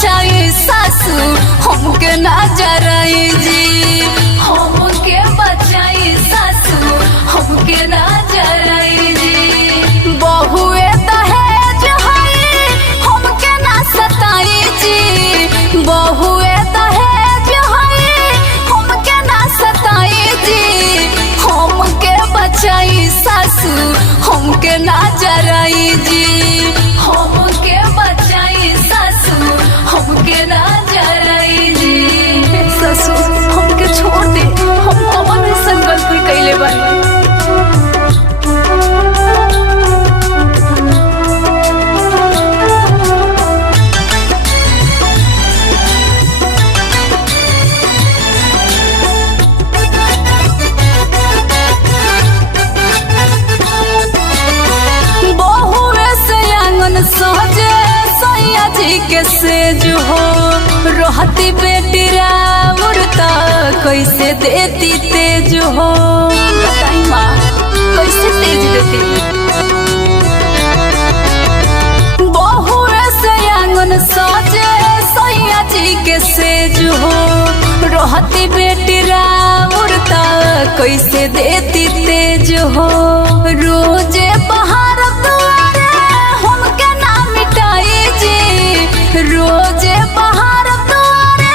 बचाई सासू हमके ना जराई जी। हमके बचाई सासू हमके ना जराई जी। बहुए दहेज है हमके ना सताई जी। बहुए दहेज है हमके ना सताई जी। हमके बचाई सासू हमके ना जराई जी। हमके बचाई सासू हमके ना जराई जी। सासू हमके छोड़ दे, हम कौन ऐसन गलती कइले बानी। सहजे सैया जी के सेज हो रहती बेटी राउरता कैसे देती तेज हो। बताई माँ कैसे तेज देती। बहुए से आंगन सजे सैया जी के सेज हो रहती बेटी राउरता कैसे देती तेज हो। रोजे बहार रोजे बाहर द्वारे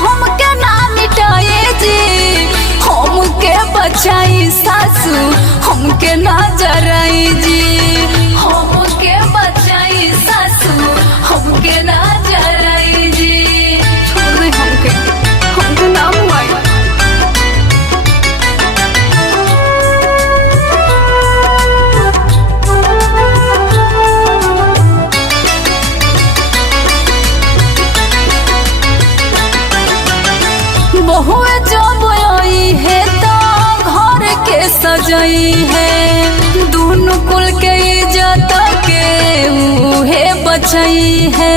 हमके ना मिटाए जी। हमके बचाई सासू हमके ना जराई जी। हमके बचाई सासू हमके ना जराई जी। छोड़ दे हमके ना हुआई। बहुए जब आई है तो घर के सजाई है। दोनों कुल के इज्जत के उहे बचाई है।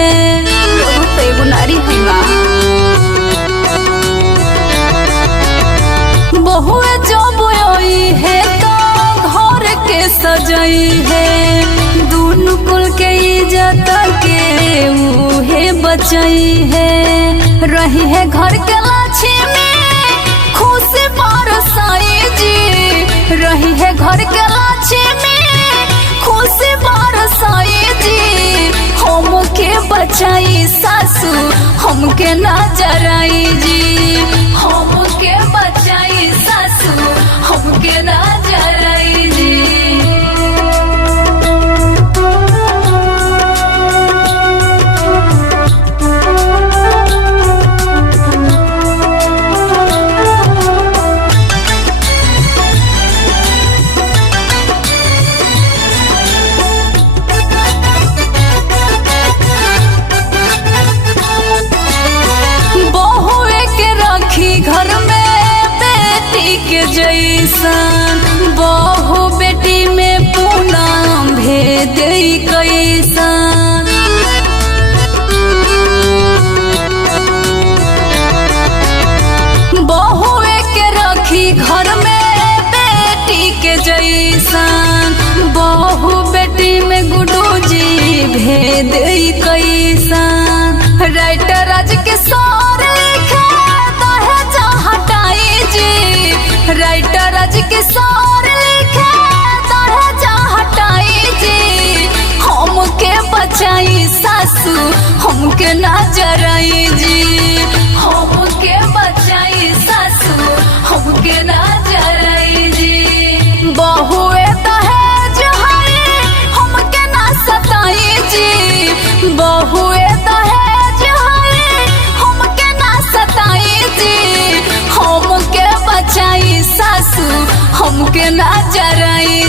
एगो नारी है माँ। बहुए जब आई है तो घर के सजाई है। दोनों कुल के इज्जत के उहे बचाई है। रही है घर के लक्ष्मी खुशी बरसाई जी। रही है घर के लक्ष्मी खुशी बरसाई जी। हमके बचाई सासू हमके ना जराई जी। हमके बचाई सासू हमके ना जराई जी। घर में बेटी के जैसन बहु बेटी में पूनम भेद कैसन। बहुए के रखी घर में बेटी के जैसन बहु बेटी में गुडू जी भेद कैसन। राइटर राज के सौर लिखे राइटर आज के सौर लिखे दहेजा हटाई जी। हमके बचाई सासू हमके ना जराई जी। हमके बचाई सासू हमके ना जराई जी। बहुए दहेज है हमके ना सताई जी। बहुए दहेज है हमके ना सताई जी। हमके बचाई सासू हमके ना जराई